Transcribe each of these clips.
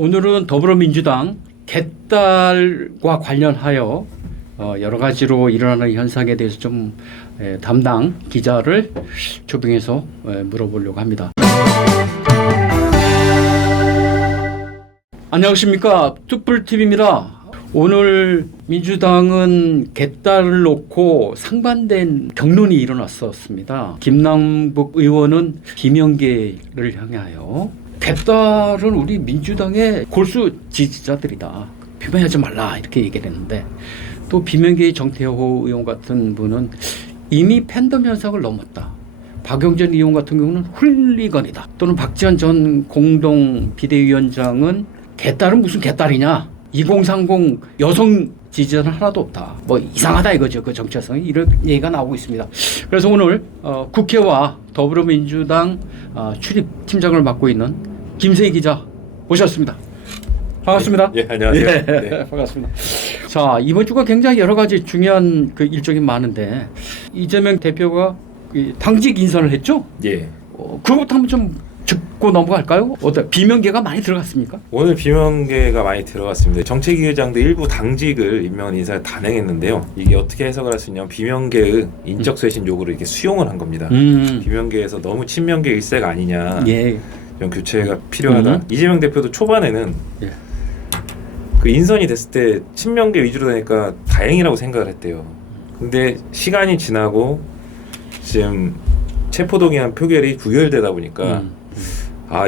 오늘은 더불어민주당 개딸과 관련하여 여러 가지로 일어나는 현상에 대해서 좀 담당 기자를 초빙해서 물어보려고 합니다. 안녕하십니까, 뚝불TV입니다. 오늘 민주당은 개딸을 놓고 상반된 격론이 일어났었습니다. 김남국 의원은 비명계를 향하여 개딸은 우리 민주당의 골수 지지자들이다, 비명하지 말라, 이렇게 얘기를 했는데, 또 비명계의 정태호 의원 같은 분은 이미 팬덤 현상을 넘었다, 박용진 의원 같은 경우는 훌리건이다, 또는 박지원 전 공동 비대위원장은 개딸은 무슨 개딸이냐, 2030 여성 지지자는 하나도 없다, 뭐 이상하다 이거죠, 그 정체성이. 이런 얘기가 나오고 있습니다. 그래서 오늘 국회와 더불어민주당 출입 팀장을 맡고 있는 김세희 기자 모셨습니다. 반갑습니다. 예, 안녕하세요. 예, 네. 반갑습니다. 자, 이번 주가 굉장히 여러 가지 중요한 그 일정이 많은데, 이재명 대표가 당직 인선을 했죠? 예. 그것부터 한번 좀 짚고 넘어갈까요? 비명계가 많이 들어갔습니까? 오늘 비명계가 많이 들어갔습니다. 정책위 의장도 일부 당직을 임명한 인사를 단행했는데요. 이게 어떻게 해석을 할 수 있냐면 비명계의 인적 쇄신 요구를 이렇게 수용을 한 겁니다. 비명계에서 너무 친명계 일색 아니냐, 예. 이런 교체가 필요하다. 이재명 대표도 초반에는 예. 그 인선이 됐을 때 친명계 위주로 되니까 다행이라고 생각을 했대요. 근데 시간이 지나고 지금 체포동의안 표결이 부결되다 보니까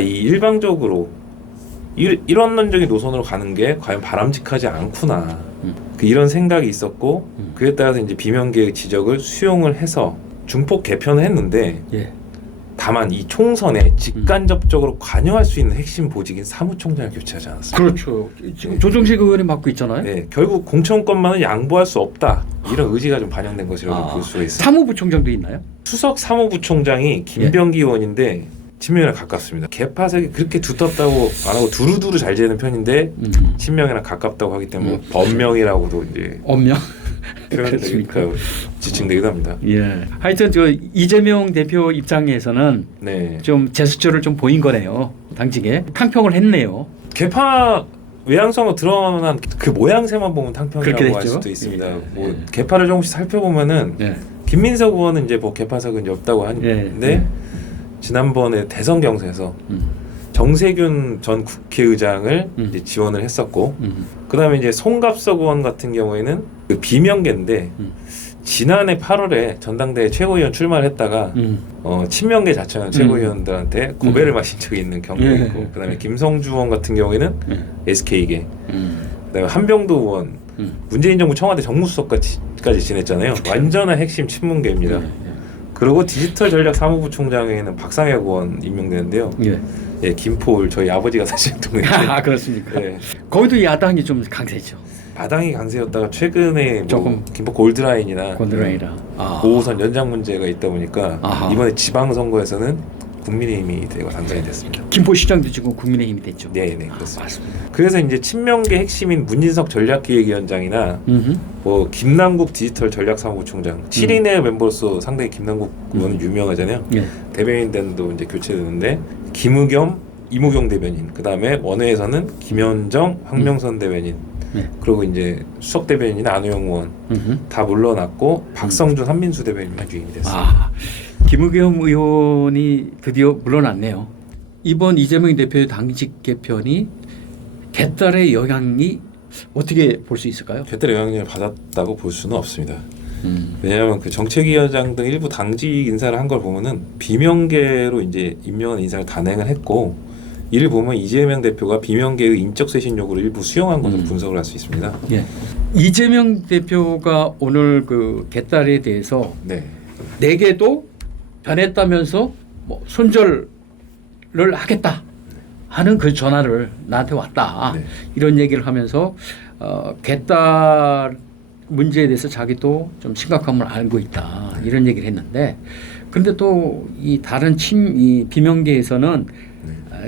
이 일방적으로 일원론적인 노선으로 가는 게 과연 바람직하지 않구나, 이런 생각이 있었고, 그에 따라서 이제 비명계의 지적을 수용을 해서 중폭 개편을 했는데, 예. 다만 이 총선에 직간접적으로 관여할 수 있는 핵심 보직인 사무총장을 교체하지 않았습니다. 그렇죠. 지금 조정식 의원이 맡고 있잖아요. 네, 결국 공천권만은 양보할 수 없다, 이런 의지가 좀 반영된 것이라고 볼 수가 있습니다. 사무부총장도 있나요? 수석 사무부총장이 김병기 의원인데 친명이랑 가깝습니다. 개파색이 그렇게 두텁다고 안 하고 두루두루 잘 지내는 편인데 친명이랑 가깝다고 하기 때문에 범명이라고도 이제 엄명. 표현되니까 지칭되기도 합니다. 예. 하여튼 이재명 대표 입장에서는 네. 좀 제스처를 좀 보인 거네요. 당직에 탕평을 했네요. 개파 외향성으로 드러난 그 모양새만 보면 탕평이라고 그렇게 할 됐죠. 수도 있습니다. 예. 뭐 개파를 조금씩 살펴보면은 김민석 의원은 이제 뭐 개파석은 없다고 하는데 지난번에 대선 경선에서 정세균 전 국회의장을 이제 지원을 했었고, 그다음에 이제 송갑석 의원 같은 경우에는 그 비명계인데 지난해 8월에 전당대회 최고위원 출마를 했다가 친명계 자처하는 최고위원들한테 고배를 마신 적이 있는 경우가 있고, 그다음에 김성주 의원 같은 경우에는 SK계, 그다음에 한병도 의원 문재인 정부 청와대 정무수석까지 지냈잖아요. 완전한 핵심 친문계입니다. 그리고 디지털 전략 사무부총장에는 박상혁 의원 임명되는데요. 예, 김포울 저희 아버지가 사시는 동네인데. 그렇습니까? 예. 거기도 야당이 좀 강세죠. 마당이 강세였다가 최근에 조금 김포 골드라인이나 골드라인이라 5호선 연장 문제가 있다 보니까 이번에 지방선거에서는 국민의힘이 되고 당선이 됐습니다. 김포시장도 지금 국민의힘이 됐죠. 네, 그렇습니다. 맞습니다. 그래서 이제 친명계 핵심인 문진석 전략기획위원장이나 뭐 김남국 디지털 전략사무부총장, 7인의 멤버로서 상당히 김남국 의원은 유명하잖아요. 대변인단도 이제 교체되는데 김의겸, 이무경 대변인, 그 다음에 원외에서는 김현정, 황명선 대변인, 그리고 이제 수석 대변인 안호영 의원 다 물러났고 박성준, 한민수 대변인만 유임이 됐습니다. 김의겸 의원이 드디어 물러났네요. 이번 이재명 대표의 당직 개편이 개딸의 영향이 어떻게 볼 수 있을까요? 개딸의 영향을 받았다고 볼 수는 없습니다. 왜냐하면 그 정책위원장 등 일부 당직 인사를 한 걸 보면은 비명계로 이제 임명한 인사를 단행을 했고, 이를 보면 이재명 대표가 비명계의 인적 쇄신 요구를 일부 수용한 것으로 분석을 할 수 있습니다. 예. 이재명 대표가 오늘 그 개딸에 대해서 내게도 변했다면서 뭐 손절을 하겠다 하는 그 전화를 나한테 왔다, 이런 얘기를 하면서 개딸 문제에 대해서 자기도 좀 심각함을 알고 있다, 이런 얘기를 했는데, 근데 또 이 다른 이 비명계에서는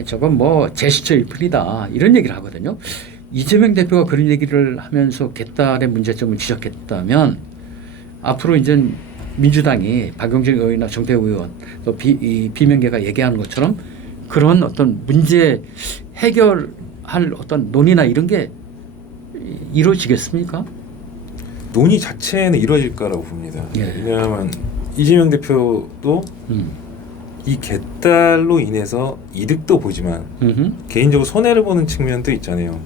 저건 뭐 제스처일 뿐이다, 이런 얘기를 하거든요. 이재명 대표가 그런 얘기를 하면서 개딸의 문제점을 지적했다면 앞으로 이제 민주당이 박용진 의원이나 정태우 의원 또 비명계가 얘기하는 것처럼 그런 어떤 문제 해결 할 어떤 논의나 이런 게 이루어지겠습니까? 논의 자체는 이루어질 거라고 봅니다. 예. 왜냐하면 이재명 대표도 이 개딸로 인해서 이득도 보지만 개인적으로 손해를 보는 측면도 있잖아요.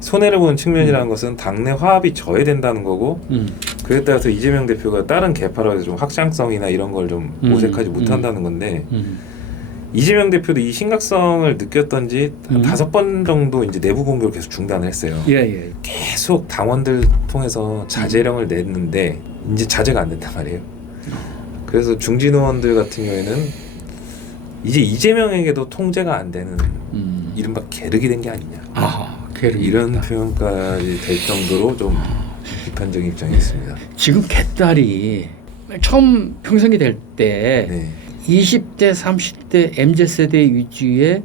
손해를 보는 측면이라는 것은 당내 화합이 저해된다는 거고 그에 따라서 이재명 대표가 다른 개파로 해서 좀 확장성이나 이런 걸 좀 모색하지 못한다는 건데 이재명 대표도 이 심각성을 느꼈던지 한 5번 정도 이제 내부 공격을 계속 중단을 했어요. 예. 계속 당원들 통해서 자제령을 냈는데 이제 자제가 안 된단 말이에요. 그래서 중진 의원들 같은 경우에는 이제 이재명에게도 통제가 안 되는 이른바 계륵이 된 게 아니냐. 이런 표현까지 될 정도로 좀 비판적인 입장이 있습니다. 지금 개딸이 처음 형성이 될 때 20대, 30대 MZ세대 위주의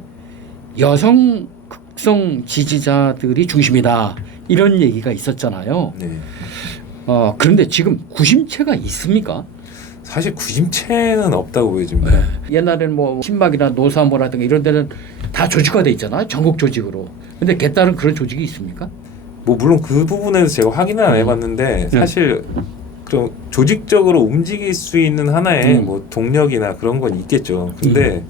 여성 극성 지지자들이 중심이다. 이런 얘기가 있었잖아요. 그런데 지금 구심체가 있습니까? 사실 구심체는 없다고 보여집니다. 옛날에는 뭐 신박이나 노사모라든가 이런 데는 다 조직화돼 있잖아요. 전국 조직으로. 근데 개딸은 그런 조직이 있습니까? 뭐 물론 그 부분에서 제가 확인은 안 해봤는데 사실 그럼 조직적으로 움직일 수 있는 하나의 뭐 동력이나 그런 건 있겠죠. 근데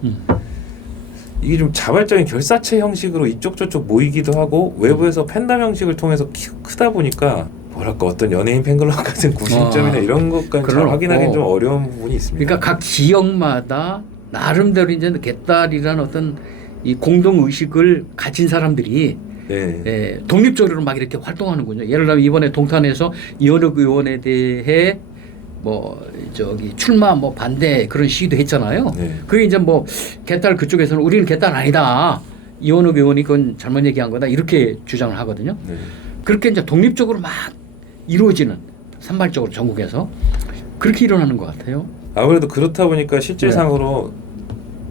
이게 좀 자발적인 결사체 형식으로 이쪽 저쪽 모이기도 하고 외부에서 팬덤 형식을 통해서 크다 보니까 뭐랄까 어떤 연예인 팬클럽 같은 구심점이나 이런 것까지 잘 확인하기는 좀 어려운 부분이 있습니다. 그러니까 각 지역마다 나름대로 이제 개딸이라는 어떤 이 공동 의식을 가진 사람들이 독립적으로 막 이렇게 활동하는군요. 예를 들면 이번에 동탄에서 이현욱 의원에 대해 뭐 저기 출마 뭐 반대 그런 시위도 했잖아요. 그게 이제 뭐 개딸 그쪽에서는 우리는 개딸 아니다. 이현욱 의원이 그건 잘못 얘기한 거다 이렇게 주장을 하거든요. 그렇게 이제 독립적으로 막 이루어지는 산발적으로 전국에서 그렇게 일어나는 것 같아요. 아무래도 그렇다 보니까 실질상으로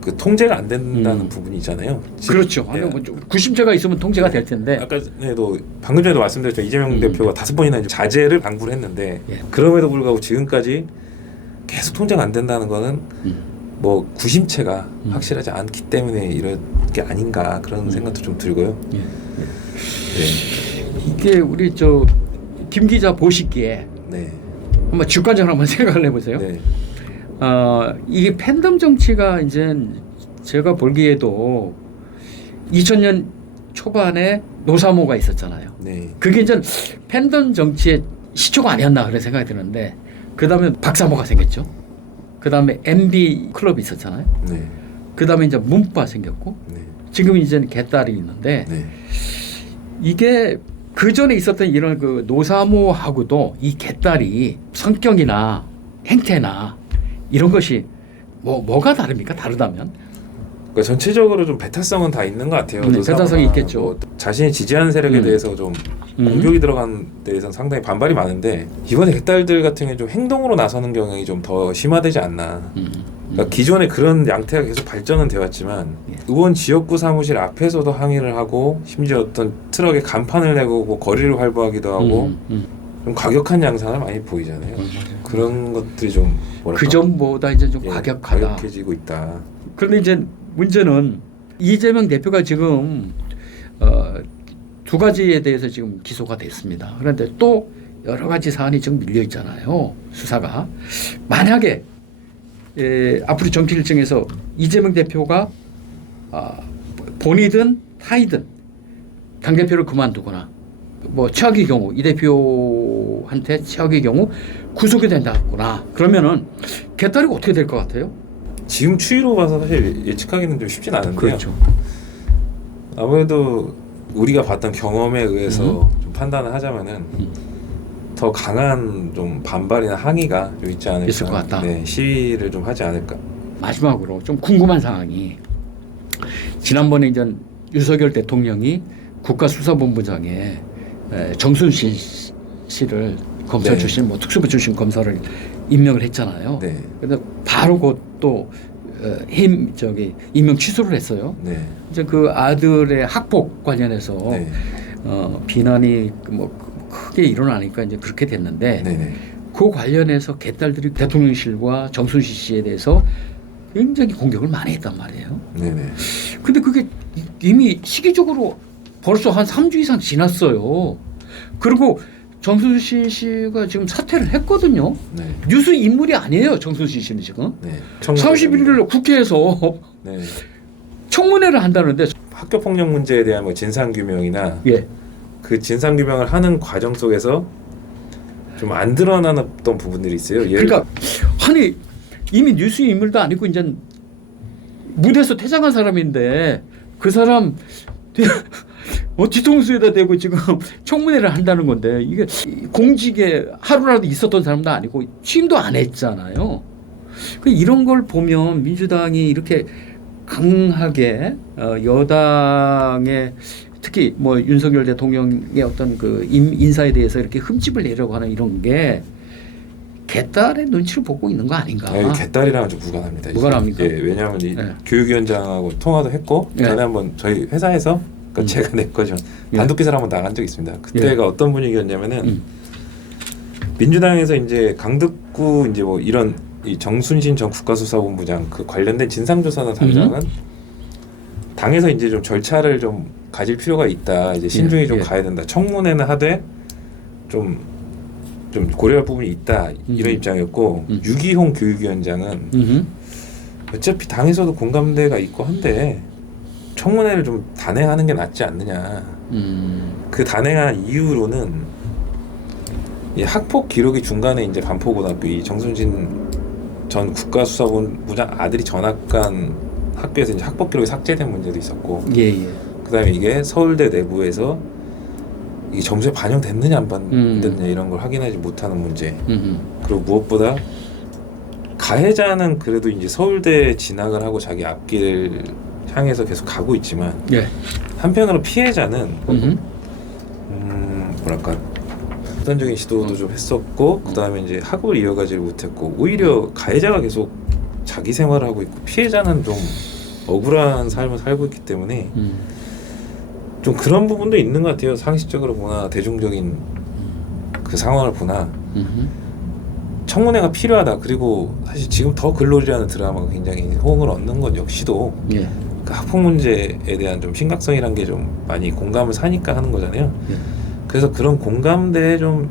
그 통제가 안 된다는 부분이 있잖아요. 그렇죠. 뭐 구심체가 있으면 통제가 될 텐데. 아까도 방금 전에도 말씀드렸죠. 이재명 대표가 5번이나 이제 자제를 당부를 했는데 그럼에도 불구하고 지금까지 계속 통제가 안 된다는 거는 뭐 구심체가 확실하지 않기 때문에 이런 게 아닌가 그런 생각도 좀 들고요. 이게 우리 김 기자 보시기에 한번 주관적으로 한번 생각을 해보세요. 이게 팬덤 정치가 이제 제가 보기에도 2000년 초반에 노사모가 있었잖아요. 그게 이제 팬덤 정치의 시초가 아니었나 그런 생각이 드는데 그 다음에 박사모가 생겼죠. 그 다음에 MB 클럽이 있었잖아요. 그 다음에 이제 문파 생겼고 지금 이제 개딸이 있는데 이게 그 전에 있었던 이런 그 노사모하고도 이 개딸이 성격이나 행태나 이런 것이 뭐가 다릅니까? 다르다면? 그러니까 전체적으로 좀 배타성은 다 있는 것 같아요. 배타성이 있겠죠. 뭐 자신이 지지하는 세력에 대해서 좀 공격이 들어간 데에서는 상당히 반발이 많은데 이번에 개딸들 같은 경우에 좀 행동으로 나서는 경향이 좀 더 심화되지 않나. 그러니까 기존에 그런 양태가 계속 발전은 되었지만 의원 지역구 사무실 앞에서도 항의를 하고 심지어 어떤 트럭에 간판을 내고 뭐 거리를 활보하기도 하고 좀 과격한 양상을 많이 보이잖아요. 그런 것들이 좀 그 전보다 이제 좀 과격해지고 있다. 그런데 이제 문제는 이재명 대표가 지금 2가지에 대해서 지금 기소가 됐습니다. 그런데 또 여러 가지 사안이 지금 밀려 있잖아요. 수사가 만약에 앞으로 정치 일정에서 이재명 대표가 본이든 타이든 당대표를 그만두거나 뭐 최악의 경우 이 대표한테 최악의 경우 구속이 된다거나 그러면은 개딸이 어떻게 될 것 같아요? 지금 추이로 봐서 사실 예측하기는 좀 쉽진 않은데요. 그렇죠. 아무래도 우리가 봤던 경험에 의해서 좀 판단을 하자면은 더 강한 좀 반발이나 항의가 좀 있지 않을까. 있을 것 같다. 시위를 좀 하지 않을까. 마지막으로 좀 궁금한 상황이 지난번에 이제 윤석열 대통령이 국가수사본부장에 정순신 씨를 검찰 출신 뭐 특수부 출신 검사를 임명을 했잖아요. 그런데 바로 곧또 임명 취소를 했어요. 이제 그 아들의 학폭 관련해서 비난이 뭐 크게 일어나니까 이제 그렇게 됐는데 그 관련해서 개딸들이 대통령실과 정순신 씨에 대해서 굉장히 공격을 많이 했단 말이에요. 근데 그게 이미 시기적으로 벌써 한 3주 이상 지났어요. 그리고 정순신 씨가 지금 사퇴를 했거든요. 네. 뉴스 인물이 아니에요. 정순신 씨는 지금. 네. 31일 국회에서 네. 청문회를 한다는데 학교 폭력 문제에 대한 뭐 진상 규명이나 예. 그 진상 규명을 하는 과정 속에서 좀 안 드러나던 부분들이 있어요. 그러니까 아니 이미 뉴스 인물도 아니고 이제 무대에서 퇴장한 사람인데 그 사람 뒤통수에다 대고 지금 청문회를 한다는 건데 이게 공직에 하루라도 있었던 사람도 아니고 취임도 안 했잖아요. 이런 걸 보면 민주당이 이렇게 강하게 여당의 특히 뭐 윤석열 대통령의 어떤 그 인사에 대해서 이렇게 흠집을 내려고 하는 이런 게 개딸의 눈치를 보고 있는 거 아닌가? 네, 개딸이랑은 좀 무관합니다. 무관합니까? 예, 왜냐하면 이 교육위원장하고 통화도 했고 전에 한번 저희 회사에서 그러니까 제가 내 거죠. 단독 기사를 한번 나간 적이 있습니다. 그때가 어떤 분위기였냐면은 민주당에서 이제 강덕구 이제 뭐 이런 이 정순신 전 국가수사본부장 그 관련된 진상조사나 담당은 당에서 이제 좀 절차를 좀 가질 필요가 있다. 이제 신중히 좀 가야 된다. 청문회는 하되 좀 고려할 부분이 있다. 이런 입장이었고 유기홍 교육위원장은 어차피 당에서도 공감대가 있고 한데 청문회를 좀 단행하는 게 낫지 않느냐. 그 단행한 이유로는 이 학폭 기록이 중간에 이제 반포고등학교 이 정순신 전 국가수사본부장 아들이 전학 간 학교에서 이제 학폭 기록이 삭제된 문제도 있었고, 그다음에 이게 서울대 내부에서 이게 점수에 반영됐느냐 안 반영됐느냐 이런 걸 확인하지 못하는 문제. 그리고 무엇보다 가해자는 그래도 이제 서울대 진학을 하고 자기 앞길을 향해서 계속 가고 있지만 한편으로 피해자는 뭐랄까 극단적인 시도도 좀 했었고 그다음에 이제 학업을 이어가지를 못했고 오히려 가해자가 계속 자기 생활을 하고 있고 피해자는 좀 억울한 삶을 살고 있기 때문에 좀 그런 부분도 있는 것 같아요. 상식적으로 보나 대중적인 그 상황을 보나 청문회가 필요하다. 그리고 사실 지금 더 글로리라는 드라마가 굉장히 호응을 얻는 것 역시도 그 학폭 문제에 대한 좀 심각성이란 게 좀 많이 공감을 사니까 하는 거잖아요. 그래서 그런 공감대에 좀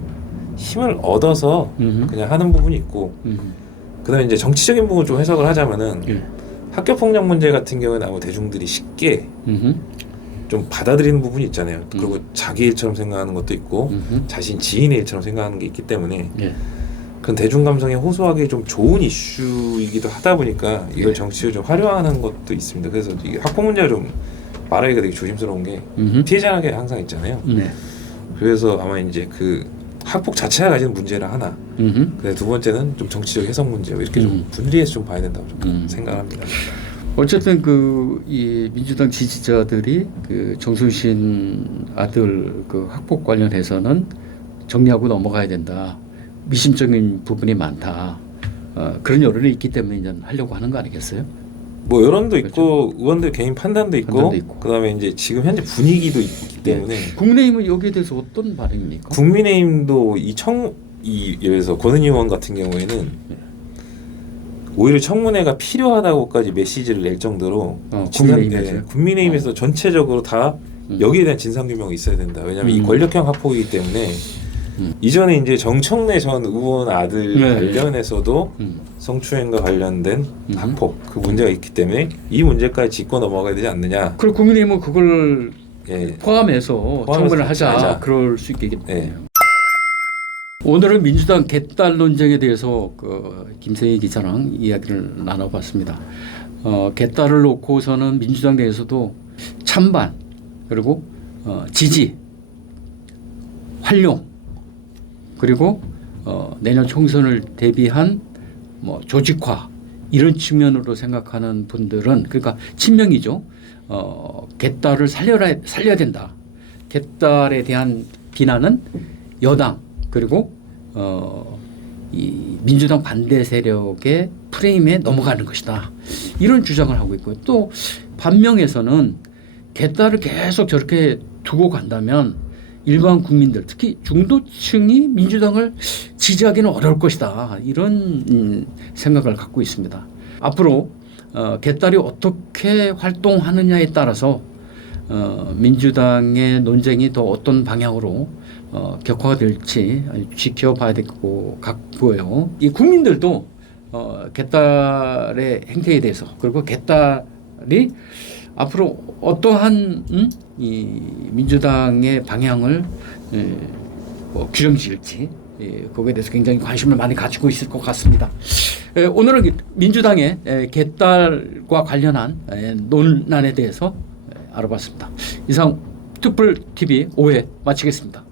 힘을 얻어서 그냥 하는 부분이 있고 그다음에 이제 정치적인 부분 좀 해석을 하자면은 학교 폭력 문제 같은 경우는 아무 대중들이 쉽게 좀 받아들이는 부분이 있잖아요. 그리고 자기 일처럼 생각하는 것도 있고 자신 지인의 일처럼 생각하는 게 있기 때문에 그런 대중 감성에 호소하기 좀 좋은 이슈이기도 하다 보니까 이걸 정치로 좀 활용하는 것도 있습니다. 그래서 이게 학폭 문제가 좀 말하기가 되게 조심스러운 게 피해자에게 항상 있잖아요. 그래서 아마 이제 그 학폭 자체가 가지는 문제를 하나. 근데 두 번째는 좀 정치적 해석 문제 이렇게 좀 분리해서 좀 봐야 된다고 좀 생각합니다. 어쨌든 이 민주당 지지자들이 그 정순신 아들 그 학폭 관련해서는 정리하고 넘어가야 된다. 미심적인 부분이 많다. 그런 여론이 있기 때문에 이제 하려고 하는 거 아니겠어요? 뭐 여론도 있고 의원들 개인 판단도 있고 그다음에 이제 지금 현재 분위기도 있기 때문에 국민의힘은 여기에 대해서 어떤 반응입니까? 국민의힘도 예를 들어서 권은희 의원 같은 경우에는 오히려 청문회가 필요하다고까지 메시지를 낼 정도로 국민의힘에서 전체적으로 다 여기에 대한 진상규명이 있어야 된다. 왜냐하면 이 권력형 학폭이기 때문에 이전에 이제 정청래 전 의원 아들 관련해서도 성추행과 관련된 학폭 그 문제가 있기 때문에 이 문제까지 짚고 넘어가야 되지 않느냐. 그리고 국민의힘은 그걸 포함해서 청문을 하자. 그럴 수 있겠네요. 오늘은 민주당 개딸 논쟁에 대해서 그 김세희 기자랑 이야기를 나눠봤습니다. 개딸을 놓고서는 민주당 내에서도 찬반 그리고 지지, 활용 그리고 내년 총선을 대비한 뭐 조직화 이런 측면으로 생각하는 분들은 그러니까 친명이죠. 개딸을 살려야 된다. 개딸에 대한 비난은 여당 그리고 이 민주당 반대 세력의 프레임에 넘어가는 것이다. 이런 주장을 하고 있고요. 또 반면에서는 개딸을 계속 저렇게 두고 간다면 일반 국민들 특히 중도층이 민주당을 지지하기는 어려울 것이다. 이런 생각을 갖고 있습니다. 앞으로 개딸이 어떻게 활동하느냐에 따라서 민주당의 논쟁이 더 어떤 방향으로 격화될지 지켜봐야 될 것 같고요. 이 국민들도 개딸의 행태에 대해서 그리고 개딸이 앞으로 어떠한 이 민주당의 방향을 규정지을지 거기에 대해서 굉장히 관심을 많이 가지고 있을 것 같습니다. 오늘은 민주당의 개딸과 관련한 논란에 대해서 알아봤습니다. 이상 촛불TV 5회 마치겠습니다.